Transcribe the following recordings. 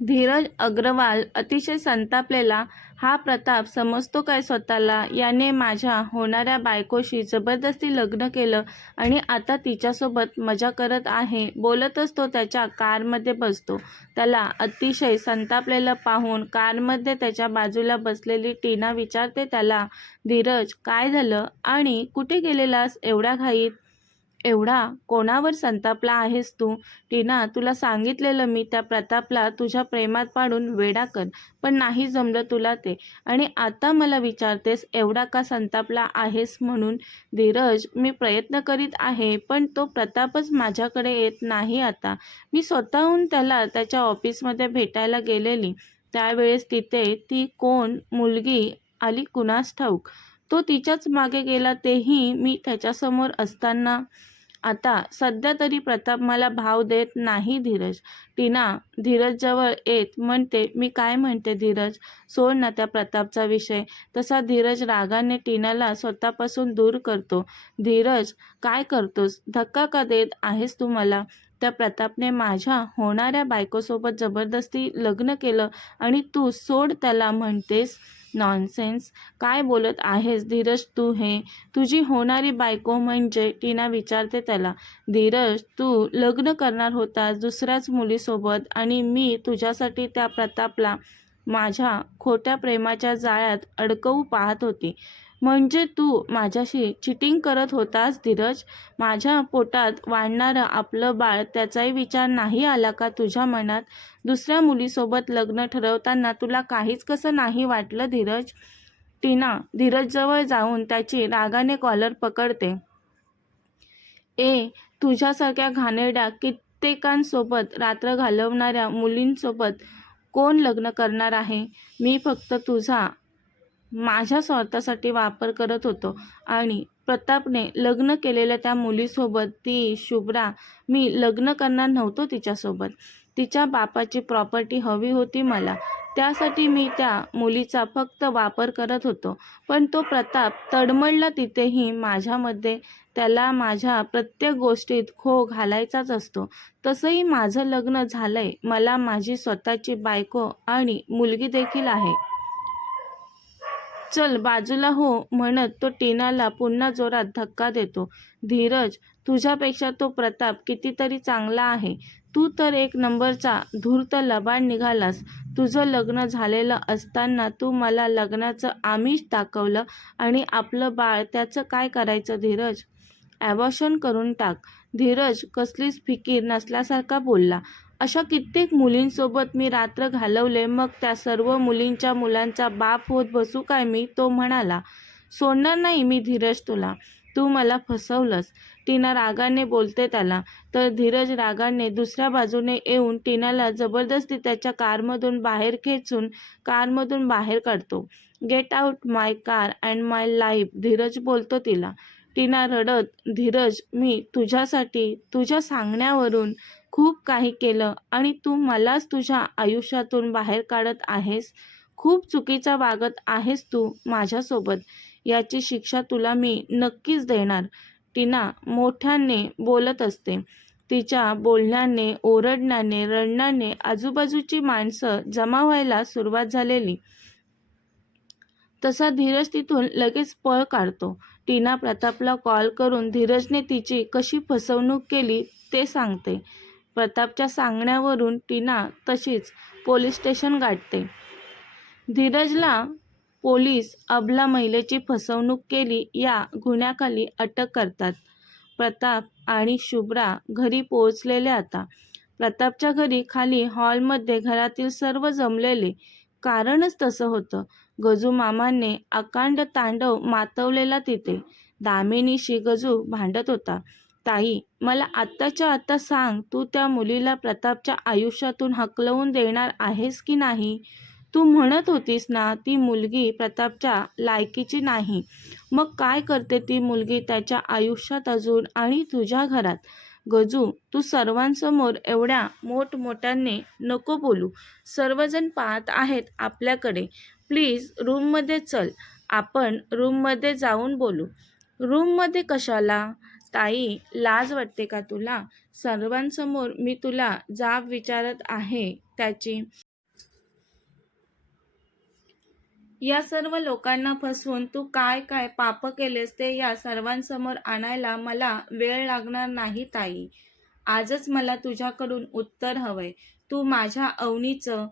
धीरज अग्रवाल अतिशय संतापलेला. हा प्रताप समजतो काय स्वतःला? याने माझ्या होणाऱ्या बायकोशी जबरदस्ती लग्न केलं आणि आता तिच्यासोबत मजा करत आहे. बोलतच तो त्याच्या कारमध्ये बसतो. त्याला अतिशय संतापलेलं पाहून कारमध्ये त्याच्या बाजूला बसलेली टीना विचारते त्याला, धीरज काय झालं आणि कुठे गेलेलास एवढ्या घाईत? एवढा कोणावर संतापला आहेस तू? टीना, तुला सांगितलेलं मी त्या प्रतापला तुझ्या प्रेमात पाडून वेडा कर, पण नाही जमलं तुला ते. आणि आता मला विचारतेस एवढा का संतापला आहेस म्हणून? धीरज, मी प्रयत्न करीत आहे, पण तो प्रतापच माझ्याकडे येत नाही आता. मी स्वतःहून त्याला त्याच्या ऑफिसमध्ये भेटायला गेलेली. त्यावेळेस तिथे ती कोण मुलगी आली कुणास ठाऊक. तो तिच्याच मागे गेला तेही मी त्याच्यासमोर असताना. आता सध्या तरी प्रताप मला भाव देत नाही धीरज. टीना धीरजजवळ येत म्हणते, मी काय म्हणते धीरज, सोड ना त्या प्रतापचा विषय. तसा धीरज रागाने टीनाला स्वतःपासून दूर करतो. धीरज काय करतोस? धक्का का देत आहेस तू मला? त्या प्रतापने माझ्या होणाऱ्या बायकोसोबत जबरदस्ती लग्न केलं आणि तू सोड त्याला म्हणतेस? नॉनसेन्स. काय बोलत आहेस धीरज तू हे? तुझी होणारी बायको म्हणजे? टीना विचारते त्याला. धीरज, तू लग्न करणार होतास दुसऱ्याच मुलीसोबत आणि मी तुझ्यासाठी त्या प्रतापला माझ्या खोट्या प्रेमाच्या जाळ्यात अडकवू पाहत होती. म्हणजे तू माझ्याशी चिटिंग करत होतास धीरज? माझ्या पोटात वाढणारं आपलं बाळ, त्याचाही विचार नाही आला का तुझ्या मनात? दुसऱ्या मुलीसोबत लग्न ठरवताना तुला काहीच कसं नाही वाटलं धीरज? टीना धीरजजवळ जाऊन त्याची रागाने कॉलर पकडते. तुझ्यासारख्या घाणेरड्या कित्येकांसोबत रात्र घालवणाऱ्या मुलींसोबत कोण लग्न करणार आहे? मी फक्त तुझा माझ्या स्वार्थासाठी वापर करत होतो आणि प्रतापने लग्न केलेल्या त्या मुलीसोबत, ती शुभ्रा, मी लग्न करणार नव्हतो तिच्यासोबत. तिच्या बापाची प्रॉपर्टी हवी होती मला, त्यासाठी मी त्या मुलीचा फक्त वापर करत होतो. पण तो प्रताप तडमडला तिथेही माझ्यामध्ये. त्याला माझ्या प्रत्येक गोष्टीत खो घालायचाच असतो. तसंही माझं लग्न झालंय. मला माझी स्वतःची बायको आणि मुलगी देखील आहे. चल बाजूला हो म्हणत तो टीनाला पुन्हा जोरात धक्का देतो. धीरज, तुझ्यापेक्षा तो प्रताप कितीतरी चांगला आहे. तू तर एक नंबरचा धूर्त लबाड निघालास. तुझं लग्न झालेलं असताना तू मला लग्नाचं आमिष दाखवलं आणि आपलं बाळ त्याचं काय करायचं धीरज? ॲबॉर्शन करून टाक. धीरज कसलीच फिकीर नसल्यासारखा बोलला. अशा कित्येक मुलींसोबत मी रात्र घालवले, मग त्या सर्व मुलींच्या मुलांचा बाप होत बसू काय मी? तो म्हणाला. सोडणार नाही मी धीरज तुला. तू मला फसवलंस. टीना रागाने बोलते त्याला. तर धीरज रागाने दुसऱ्या बाजूने येऊन टीनाला जबरदस्ती त्याच्या कारमधून बाहेर खेचून कारमधून बाहेर काढतो. Get out my car and my life, Dheeraj बोलतो तिला. टीना रडत, धीरज, मी तुझ्यासाठी तुझ्या सांगण्यावरून खूप काही केलं आणि तू मलाच तुझ्या आयुष्यातून बाहेर काढत आहेस. खूप चुकीचा वागत आहेस तू माझ्यासोबत. याची शिक्षा तुला मी नक्कीच देणार. टीना मोठ्याने बोलत असते. तिच्या बोलण्याने, ओरडण्याने, रडण्याने आजूबाजूची माणसं जमा व्हायला सुरुवात झालेली. तसा धीरज तिथून लगेच पळ काढतो. टीना प्रतापला कॉल करून धीरजने तिची कशी फसवणूक केली ते सांगते. प्रतापच्या सांगण्यावरून टीना तशीच पोलीस स्टेशन गाठते. धीरजला पोलीस अबला महिलेची फसवणूक केली या गुन्ह्याखाली अटक करतात. प्रताप आणि शुभ्रा घरी पोहोचलेले आता. प्रतापच्या घरी खाली हॉलमध्ये घरातील सर्व जमलेले. कारणच तसं होतं. गजू मामाने अकांड तांडव मातवलेला तिथे. दामिनीशी गजू भांडत होता. ताई, मला आत्ताच्या आत्ता सांग, तू त्या मुलीला प्रतापच्या आयुष्यातून हकलवून देणार आहेस की नाही? तू म्हणत होतीस ना ती मुलगी प्रतापच्या लायकीची नाही. मग काय करते ती मुलगी त्याच्या आयुष्यात अजून आणि तुझ्या घरात? गजू, तू सर्वांसमोर एवढ्या मोठमोठ्याने नको बोलू. सर्वजण पाहत आहेत आपल्याकडे. प्लीज रूममध्ये चल. आपण रूममध्ये जाऊन बोलू. रूममध्ये कशाला? ताई, लाज वाटते का तुला? सर्वांसमोर मी तुला जाब विचारत आहे त्याची. या सर्व लोकांना फसवून तू काय काय पाप केलेस ते या सर्वांसमोर आणायला मला वेळ लागणार नाही ताई. आजच मला तुझ्याकडून उत्तर हवंय. तू माझ्या अवनीचं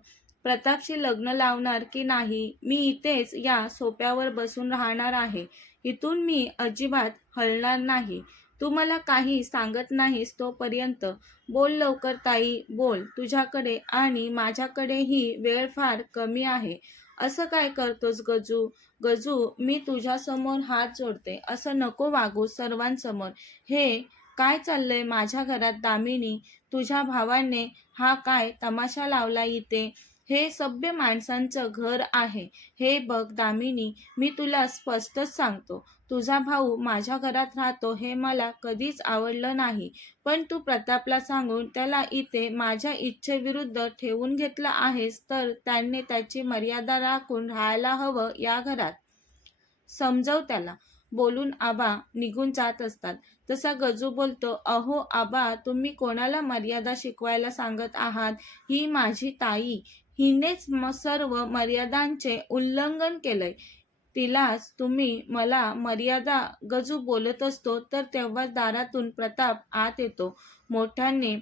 प्रतापशी लग्न लावणार की नाही? मी इथेच या सोप्यावर बसून राहणार आहे. इथून मी अजिबात हलणार नाही. तू मला काही सांगत नाहीस तोपर्यंत. बोल लवकर ताई, बोल. तुझ्याकडे आणि माझ्याकडेही वेळ फार कमी आहे. असं काय करतोस गजू? गजू, मी तुझ्यासमोर हात जोडते. असं नको वागू सर्वांसमोर. हे काय चाललंय माझ्या घरात दामिनी? तुझ्या भावाने हा काय तमाशा लावला इथे? हे सभ्य माणसांचं घर आहे. हे बघ दामिनी, मी तुला स्पष्टच सांगतो. तुझा भाऊ माझ्या घरात राहतो हे मला कधीच आवडलं नाही. पण तू प्रतापला सांगून त्याला इथे माझ्या इच्छेविरुद्ध ठेवून घेतलं आहेस, तर त्याने त्याची मर्यादा राखून राहायला हवं या घरात. समजव त्याला. बोलून आबा निघून जात असतात. तसा गजू बोलतो, अहो आबा, तुम्ही कोणाला मर्यादा शिकवायला सांगत आहात? ही माझी ताई. हिनेच सर्व मर्यादांचे उल्लंघन केलंय. तिलाच तुम्ही मला मर्यादा गजू बोलत असतो तर तेव्हा दारातून प्रताप आत येतो. मोठ्याने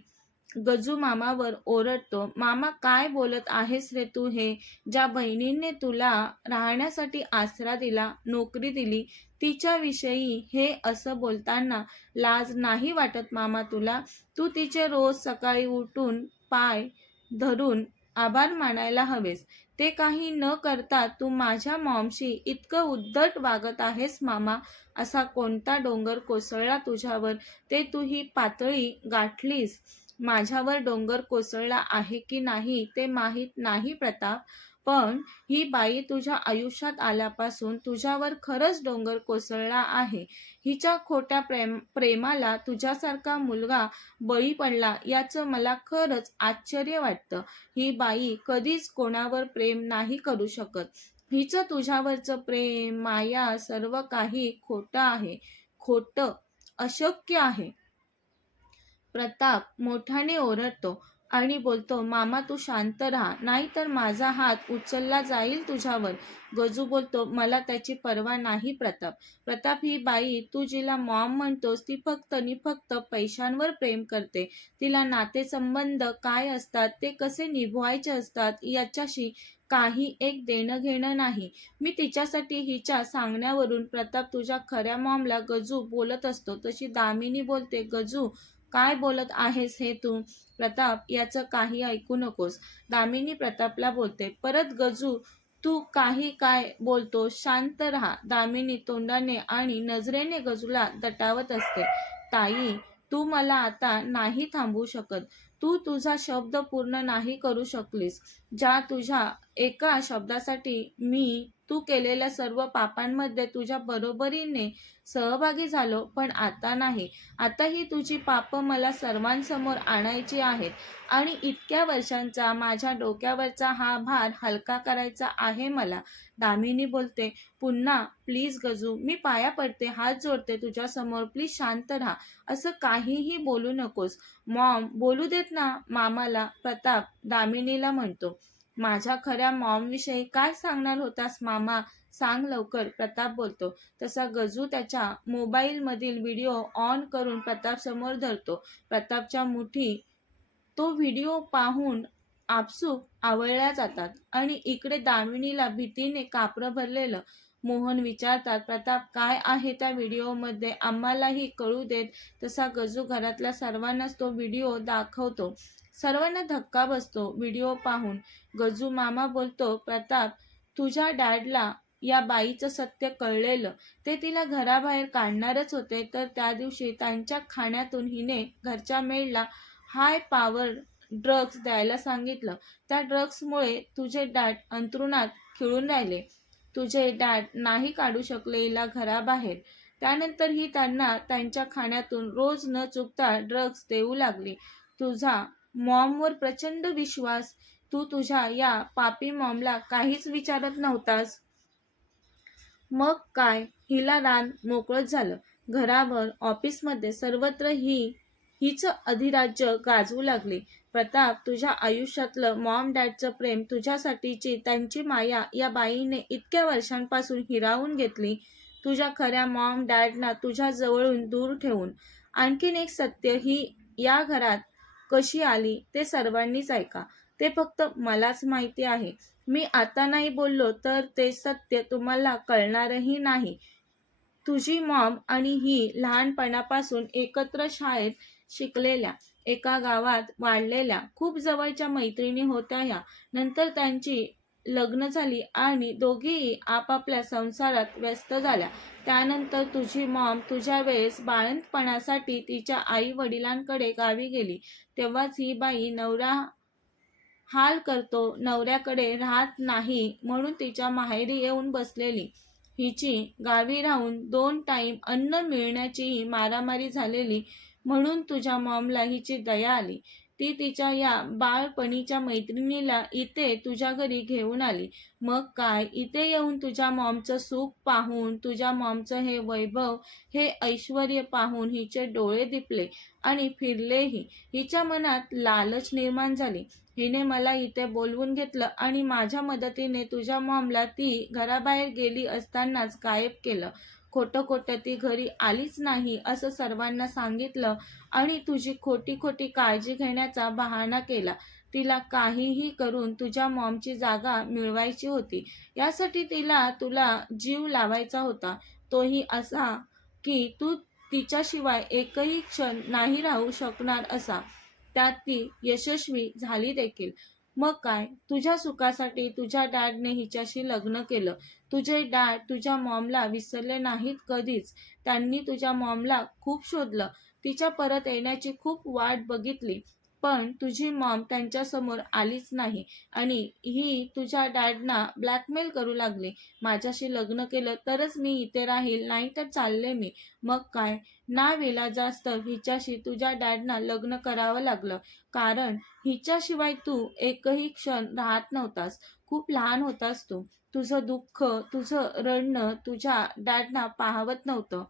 गजू मामावर ओरडतो, मामा काय बोलत आहेस रे तू हे? ज्या बहिणीने तुला राहण्यासाठी आसरा दिला, नोकरी दिली, तिच्याविषयी हे असं बोलताना लाज नाही वाटत मामा तुला? तू तिचे रोज सकाळी उठून पाय धरून आभार मानायला हवेस. ते काही न करता तू माझ्या मॉमशी इतकं उद्धट वागत आहेस मामा. असा कोणता डोंगर कोसळला तुझ्यावर? ते तू ही पातळी गाठलीस. माझ्यावर डोंगर कोसळला आहे की नाही ते माहीत नाही प्रताप, पण ही बाई तुझ्या आयुष्यात आल्यापासून तुझ्यावर खरंच डोंगर कोसळला आहे. हिच्या खोट्या प्रेमाला तुझ्यासारखा मुलगा बळी पडला याचं मला खरंच आश्चर्य वाटतं. ही बाई कधीच कोणावर प्रेम नाही करू शकत. हिचं तुझ्यावरचं प्रेम, माया सर्व काही खोटं आहे. खोटं, अशक्य आहे. प्रताप मोठ्याने ओरडतो आणि बोलतो, मामा तू शांत राहा, नाहीतर माझा हात उचलला जाईल तुझ्यावर. गजू बोलतो, मला त्याची पर्वा नाही प्रताप. प्रताप, ही बाई तू जिला मॉम म्हणतोस ती फक्त आणि फक्त पैशांवर प्रेम करते. तिला नातेसंबंध काय असतात, ते कसे निभवायचे असतात याच्याशी काही एक देणं घेणं नाही. मी तिच्यासाठी हिच्या सांगण्यावरून प्रताप तुझ्या खऱ्या मॉमला गजू बोलत असतो. तशी दामिनी बोलते, गजू काय बोलत आहेस हे तू? प्रताप, याचं काही ऐकू नकोस. दामिनी प्रतापला बोलते. परत गजू, तू काही काय बोलतो? शांत राहा. दामिनी तोंडाने आणि नजरेने गजूला दटावत असते. ताई, तू मला आता नाही थांबवू शकत. तू तुझा शब्द पूर्ण नाही करू शकलीस. ज्या तुझ्या एका शब्दासाठी मी तू केलेल्या सर्व पापांमध्ये तुझ्या बरोबरीने सहभागी झालो, पण आता नाही. आता ही तुझी पापं मला सर्वांसमोर आणायची आहेत आणि इतक्या वर्षांचा माझ्या डोक्यावरचा हा भार हलका करायचा आहे मला. दामिनी बोलते, पुन्हा प्लीज गजू, मी पाया पडते, हात जोडते तुझ्यासमोर, प्लीज शांत राहा. असं काहीही बोलू नकोस. मॉम बोलू देत ना मामाला. प्रताप दामिनीला म्हणतो, माझ्या खऱ्या मॉमविषयी काय सांगणार होतास मामा? सांग लवकर. प्रताप बोलतो. तसा गजू त्याच्या मोबाईलमधील व्हिडिओ ऑन करून प्रताप समोर धरतो. प्रतापच्या मुठी तो व्हिडिओ पाहून आपसूक आवळल्या जातात आणि इकडे दामिनीला भीतीने कापरं भरलेलं. मोहन विचारतात, प्रताप काय आहे त्या व्हिडिओमध्ये? आम्हालाही कळू देत. तसा गजू घरातल्या सर्वांनाच तो व्हिडिओ दाखवतो. सर्वांना धक्का बसतो व्हिडिओ पाहून. गजू मामा बोलतो, प्रताप, तुझ्या डॅडला या बाईचं सत्य कळलेलं. ते तिला घराबाहेर काढणारच होते, तर त्या दिवशी त्यांच्या खाण्यातून हिने घरच्या मेडला हाय पॉवर ड्रग्ज द्यायला सांगितलं. त्या ड्रग्समुळे तुझे डॅड अंथरुणात खिळून राहिले. तुझे डॅड नाही काढू शकले हिला घराबाहेर. त्यानंतर ही त्यांना त्यांच्या खाण्यातून रोज न चुकता ड्रग्ज देऊ लागली. तुझा मॉमवर प्रचंड विश्वास. तू तुझ्या या पापी मॉमला काहीच विचारत नव्हतास. मग काय, हिला रान मोकळंच झालं. घरावर, ऑफिसमध्ये सर्वत्र ही हिचं अधिराज्य गाजवू लागले. प्रताप, तुझ्या आयुष्यातलं मॉम डॅडचं प्रेम, तुझ्यासाठीची त्यांची माया या बाईने इतक्या वर्षांपासून हिरावून घेतली. तुझ्या खऱ्या मॉम डॅडना तुझ्या जवळून दूर ठेवून. आणखीन एक सत्य, ही या घरात कशी आली ते सर्वांनीच ऐका. ते फक्त मलाच माहिती आहे. मी आता नाही बोललो तर ते सत्य तुम्हाला कळणारही नाही. तुझी मॉम आणि ही लहानपणापासून एकत्र शाळेत शिकलेल्या, एका गावात वाढलेल्या, खूप जवळच्या मैत्रिणी होत्या ह्या. नंतर त्यांची लग्न झाली आणि दोघीही आपापल्या संसारात व्यस्त झाल्या. त्यानंतर तुझी मॉम तुझ्या वेळेस बाळंतपणासाठी तिच्या आई वडिलांकडे गावी गेली. तेव्हाच ही बाई नवरा हाल करतो, नवऱ्याकडे राहत नाही म्हणून तिच्या माहेरी येऊन बसलेली. हिची गावी राहून 2 टाईम अन्न मिळण्याचीही मारामारी झालेली. म्हणून तुझ्या मॉमला हिची दया आली. ती तिच्या या बाळपणीच्या मैत्रिणीला इथे तुझ्या घरी घेऊन आली. मग काय, इथे येऊन तुझ्या मॉमचं सुख पाहून, तुझ्या मॉमचं हे वैभव, हे ऐश्वर्य पाहून हिचे डोळे दिपले आणि फिरलेही. हिच्या मनात लालच निर्माण झाली. हिने मला इथे बोलवून घेतलं आणि माझ्या मदतीने तुझ्या मॉमला ती घराबाहेर गेली असतानाच गायब केलं. खोटं खोटं ती घरी आलीच नाही असं सर्वांना सांगितलं आणि तुझी खोटी खोटी काळजी घेण्याचा बहाणा केला. तिला काहीही करून तुझ्या मॉमची जागा मिळवायची होती. यासाठी तिला तुला जीव लावायचा होता, तोही असा की तू तिच्याशिवाय एकही क्षण नाही राहू शकणार असा. त्यात ती यशस्वी झाली देखील. मग काय, तुझ्या सुखासाठी तुझ्या डॅडने हिच्याशी लग्न केलं. तुझे डॅड तुझ्या मॉमला विसरले नाहीत कधीच. त्यांनी तुझ्या मॉमला खूप शोधलं, तिच्या परत येण्याची खूप वाट बघितली, पण तुझी मॉम त्यांच्यासमोर आलीच नाही आणि ही तुझ्या डॅडना ब्लॅकमेल करू लागली. माझ्याशी लग्न केलं तरच मी इथे राहील, नाही तर चालले मी. मग काय, नाविलाजास्तव हिच्याशी तुझ्या डॅडना लग्न करावं लागलं, कारण हिच्याशिवाय तू एकही क्षण राहत नव्हतास. खूप लहान होतास तू. तुझं दुःख, तुझं रडणं तुझ्या डॅडना पाहवत नव्हतं.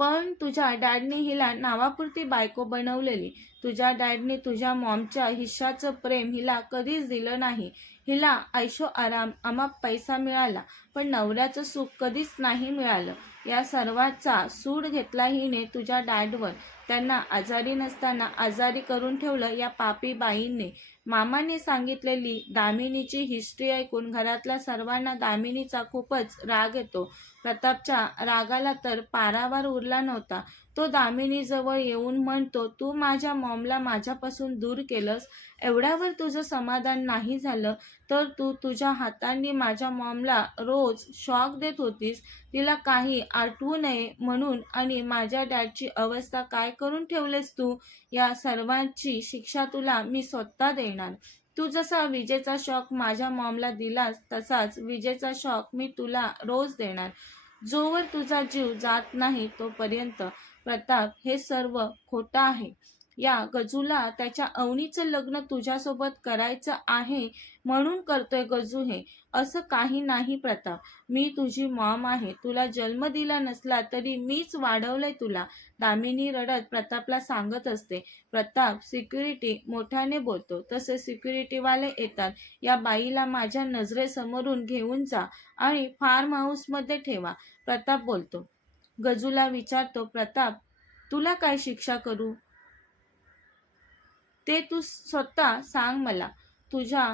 पण तुझ्या डॅडने हिला नावापुरती बायको बनवलेली. तुझ्या डॅडने तुझ्या मॉमच्या हिश्शाचं प्रेम हिला कधीच दिलं नाही. हिला ऐशो आराम, अमाप पैसा मिळाला, पण नवऱ्याचं सुख कधीच नाही मिळालं. या सर्वाचा सूड घेतला हिने तुझ्या डॅडवर. त्यांना आजारी नसताना आजारी करून ठेवलं या पापी बाईंनी. मामाने सांगितलेली दामिनीची हिस्ट्री ऐकून घरातल्या सर्वांना दामिनीचा खूपच राग येतो. प्रतापच्या रागाला तर पारावार उरला नव्हता. तो दामिनीजवळ येऊन म्हणतो, तू माझ्या मॉमला माझ्यापासून दूर केलंस, एवढ्यावर तुझं समाधान नाही झालं तर तू तुझ्या हातांनी माझ्या मॉमला रोज शॉक देत होतीस, तिला काही आठवू नये म्हणून, आणि माझ्या डॅडची अवस्था काय करून ठेवलेस तू. या सर्वांची शिक्षा तुला मी स्वतः देणार. तू जसा विजेचा शॉक माझ्या मॉमला दिलास तसाच विजेचा शॉक मी तुला रोज देणार, जोवर तुझा जीव जात नाही तोपर्यंत. प्रताप, हे सर्व खोटं आहे. या गजूला त्याच्या अवनीचं लग्न तुझ्यासोबत करायचं आहे म्हणून करतोय गजू हे. असं काही नाही प्रताप. मी तुझी मॉम आहे. तुला जन्म दिला नसला तरी मीच वाढवलंय तुला. दामिनी रडत प्रतापला सांगत असते. प्रताप सिक्युरिटी मोठ्याने बोलतो. तसे सिक्युरिटीवाले येतात. या बाईला माझ्या नजरेसमोरून घेऊन जा आणि फार्म हाऊसमध्ये ठेवा. प्रताप बोलतो. गजूला विचारतो, प्रताप, तुला काय शिक्षा करू ते तू स्वतः सांग मला. तुझ्या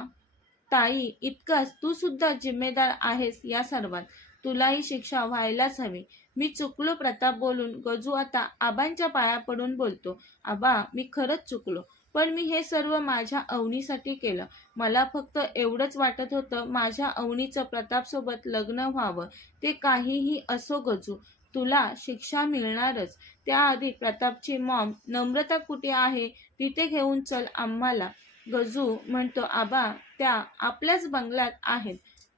ताई इतकाच तू सुद्धा जिम्मेदार आहेस या सर्वात. तुलाही शिक्षा व्हायलाच हवी. मी चुकलो प्रताप बोलून गजू आता आबांच्या पाया पडून बोलतो. आबा, मी खरंच चुकलो, पण मी हे सर्व माझ्या अवनीसाठी केलं. मला फक्त एवढंच वाटत होतं माझ्या अवनीचं प्रतापसोबत लग्न व्हावं. ते काहीही असो गजू, तुला शिक्षा मिळणारच. त्याआधी प्रतापची मॉम नम्रता कुठे आहे तिथे घेऊन चल आम्हाला. गजू म्हणतो, आबा, त्या आपल्याच बंगल्यात आहेत.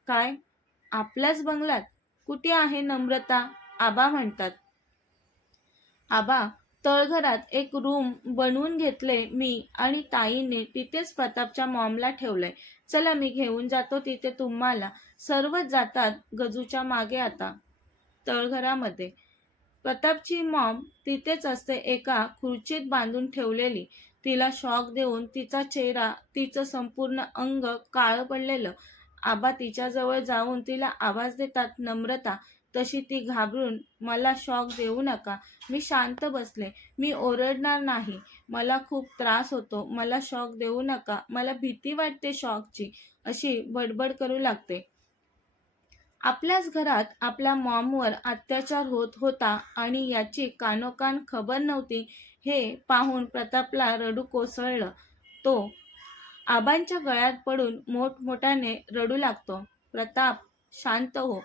काय, आपल्याच बंगल्यात? कुठे आहे नम्रता? आबा म्हणतात. आबा, तळघरात एक रूम बनवून घेतले मी आणि ताईने, तिथेच प्रतापच्या मॉमला ठेवलंय. चला मी घेऊन जातो तिथे तुम्हाला. सर्वच जातात गजूच्या मागे आता तळघरामध्ये. प्रतापची मॉम तिथेच असते, एका खुर्चीत बांधून ठेवलेली. तिला शॉक देऊन तिचा चेहरा, तिचं संपूर्ण अंग काळं पडलेलं. आबा तिच्याजवळ जाऊन तिला आवाज देतात, नम्रता. तशी ती घाबरून, मला शॉक देऊ नका, मी शांत बसले, मी ओरडणार नाही, मला खूप त्रास होतो, मला शॉक देऊ नका, मला भीती वाटते शॉकची, अशी बडबड करू लागते. आपल्याच घरात आपल्या मॉमवर अत्याचार होत होता आणि याची कानोकान खबर नव्हती, हे पाहून प्रतापला रडू कोसळलं. तो आबांच्या गळ्यात पडून मोठमोठ्याने रडू लागतो. प्रताप, शांत हो,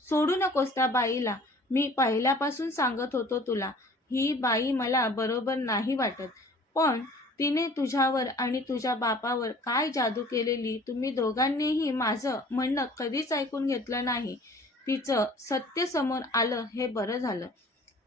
सोडू नकोस त्या बाईला. मी पहिल्यापासून सांगत होतो तुला, ही बाई मला बरोबर नाही वाटत. पण तिने तुझ्यावर आणि तुझ्या बापावर काय जादू केलेली, तुम्ही दोघांनीही माझं म्हणणं कधीच ऐकून घेतलं नाही. तिचं सत्य समोर आलं, हे बरं झालं.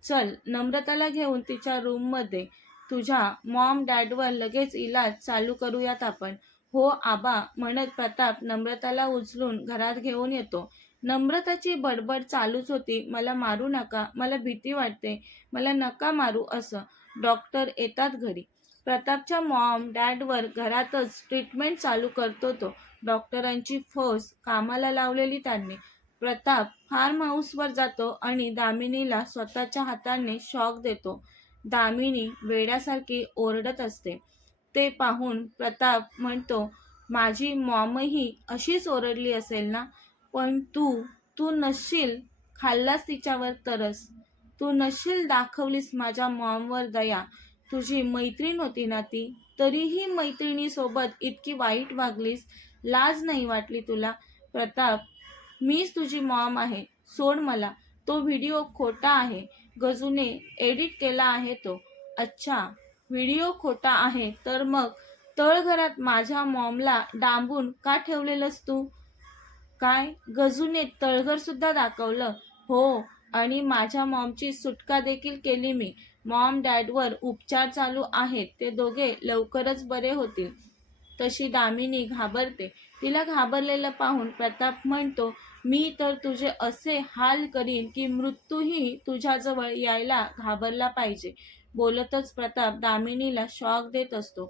चल, नम्रताला घेऊन तिच्या रूममध्ये. तुझ्या मॉम डॅडवर लगेच इलाज चालू करूयात आपण. हो आबा, म्हणत प्रताप नम्रताला उचलून घरात घेऊन येतो. नम्रताची बडबड चालूच होती, मला मारू नका, मला भीती वाटते, मला नका मारू असं. डॉक्टर येतात घरी. प्रतापच्या मॉम डॅडवर घरातच ट्रीटमेंट चालू करतो तो. डॉक्टरांची फौज कामाला लावलेली त्यांनी. प्रताप फार्म हाऊसवर जातो आणि दामिनीला स्वतःच्या हाताने शॉक देतो. दामिनी वेड्यासारखी ओरडत असते. ते पाहून प्रताप म्हणतो, माझी मॉमही अशीच ओरडली असेल ना, पण तू नसशील खाल्लास तिच्यावर तरस, तू नसशील दाखवलीस माझ्या मॉमवर दया. तुझी मैत्रीण होती ना ती, तरीही मैत्रिणीसोबत इतकी वाईट वागलीस, लाज नाही वाटली तुला? प्रताप, मीच तुझी मॉम आहे, सोड मला. तो व्हिडिओ खोटा आहे, गजूने एडिट केला आहे तो. अच्छा, व्हिडिओ खोटा आहे तर मग तळघरात माझ्या मॉमला डांबून का ठेवलेलंस तू? काय, गजूने तळघर सुद्धा दाखवलं? हो, आणि माझ्या मॉमची सुटका देखील केली मी. मॉम डॅडवर उपचार चालू आहेत, ते दोघे लवकरच बरे होतील. तशी दामिनी घाबरते. तिला घाबरलेलं पाहून प्रताप म्हणतो, मी तर तुझे असे हाल करीन की मृत्यूही तुझ्याजवळ यायला घाबरला पाहिजे. बोलतच प्रताप दामिनीला शॉक देत असतो.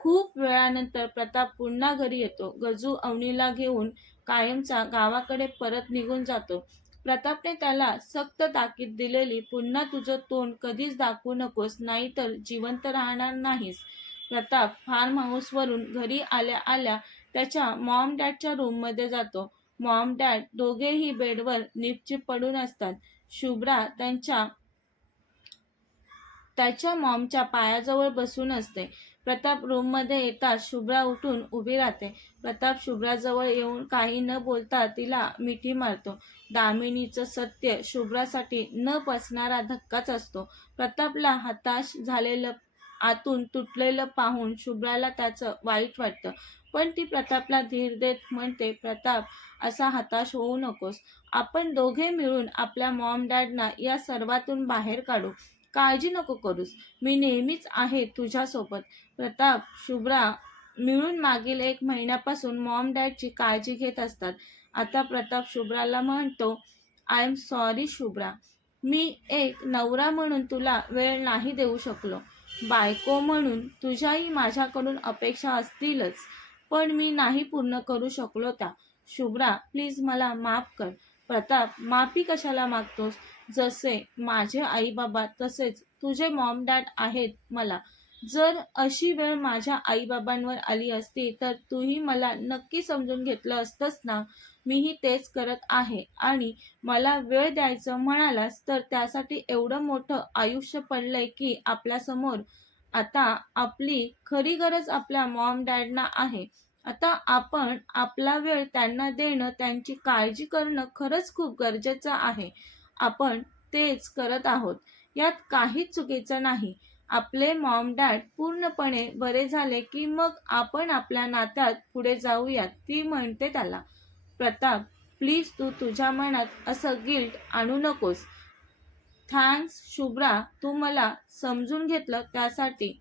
खूप वेळानंतर प्रताप पुन्हा घरी येतो. गजू अवनीला घेऊन कायमचा गावाकडे परत निघून जातो. प्रतापने त्याला सक्त ताकीद दिलेली, पुन्हा तुझं तोंड कधीच दाखवू नकोस, नाहीतर जिवंत राहणार नाहीस. प्रताप फार्म हाऊसवरून घरी आल्या आल्या त्याच्या मॉम डॅडच्या रूममध्ये जातो. मॉम डॅड दोघेही बेडवर नीटचे पडून असतात. शुभ्रा त्याच्या मॉमच्या पायाजवळ बसून असते. प्रताप रूममध्ये येताच शुभ्रा उठून उभी राहते. प्रताप शुभ्राजवळ येऊन काही न बोलता तिला मिठी मारतो. दामिनीचं सत्य शुभ्रासाठी न पचणारा धक्काच असतो. प्रतापला हताश झालेलं, आतून तुटलेलं पाहून शुभ्राला त्याचं वाईट वाटतं. पण ती प्रतापला धीर देत म्हणते, प्रताप, असा हताश होऊ नकोस. आपण दोघे मिळून आपल्या मॉम डॅडना या सर्वातून बाहेर काढू. काळजी नको करूस, मी नेहमीच आहे तुझ्यासोबत. प्रताप, शुभ्रा मिळून मागील 1 महिन्यापासून मॉम डॅडची काळजी घेत असतात. आता प्रताप शुभ्राला म्हणतो, आय एम सॉरी शुभ्रा, मी एक नवरा म्हणून तुला वेळ नाही देऊ शकलो. बायको म्हणून तुझ्याही माझ्याकडून अपेक्षा असतीलच, पण मी नाही पूर्ण करू शकलो त्या. शुभ्रा, प्लीज मला माफ कर. प्रताप, माफी कशाला मागतोस? जसे माझे आई बाबा तसेच तुझे मॉम डॅड आहेत मला. जर अशी वेळ माझ्या आईबाबांवर आली असती तर तूही मला नक्की समजून घेतलं असतंस ना. मीही तेच करत आहे, आणि मला वेळ द्यायचं म्हणालास तर त्यासाठी एवढं मोठं आयुष्य पडलंय की आपल्यासमोर. आता आपली खरी गरज आपल्या मॉम डॅडना आहे. आता आपण आपला वेळ त्यांना देणं, त्यांची काळजी करणं खरंच खूप गरजेचं आहे. आपण तेच करत आहोत, यात काहीच चुकीचं नाही. आपले मॉम डॅड पूर्णपणे बरे झाले की मग आपण आपल्या नात्यात पुढे जाऊयात, ती म्हणते त्याला. प्रताप, प्लीज तू तुझ्या मनात असं गिल्ट आणू नकोस. थँक्स शुभ्रा, तू मला समजून घेतलं त्यासाठी,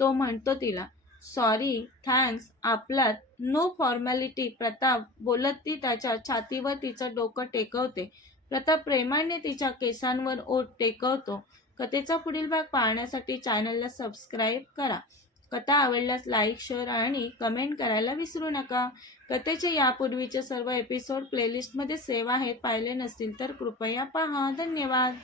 तो म्हणतो तिला. सॉरी, थँक्स आपल्यात नो फॉर्मॅलिटी. प्रताप बोलत ती त्याच्या छातीवर तिचं डोकं टेकवते. प्रताप प्रेमाने तिच्या केसांवर ओठ टेकवतो. कथेचा पुढील भाग पाहण्यासाठी चॅनलला सबस्क्राईब करा. कथा आवडल्यास लाईक, शेअर आणि कमेंट करायला विसरू नका. कथेचे यापूर्वीचे सर्व एपिसोड प्लेलिस्टमध्ये सेव्ह आहेत. पाहिले नसतील तर कृपया पहा. धन्यवाद.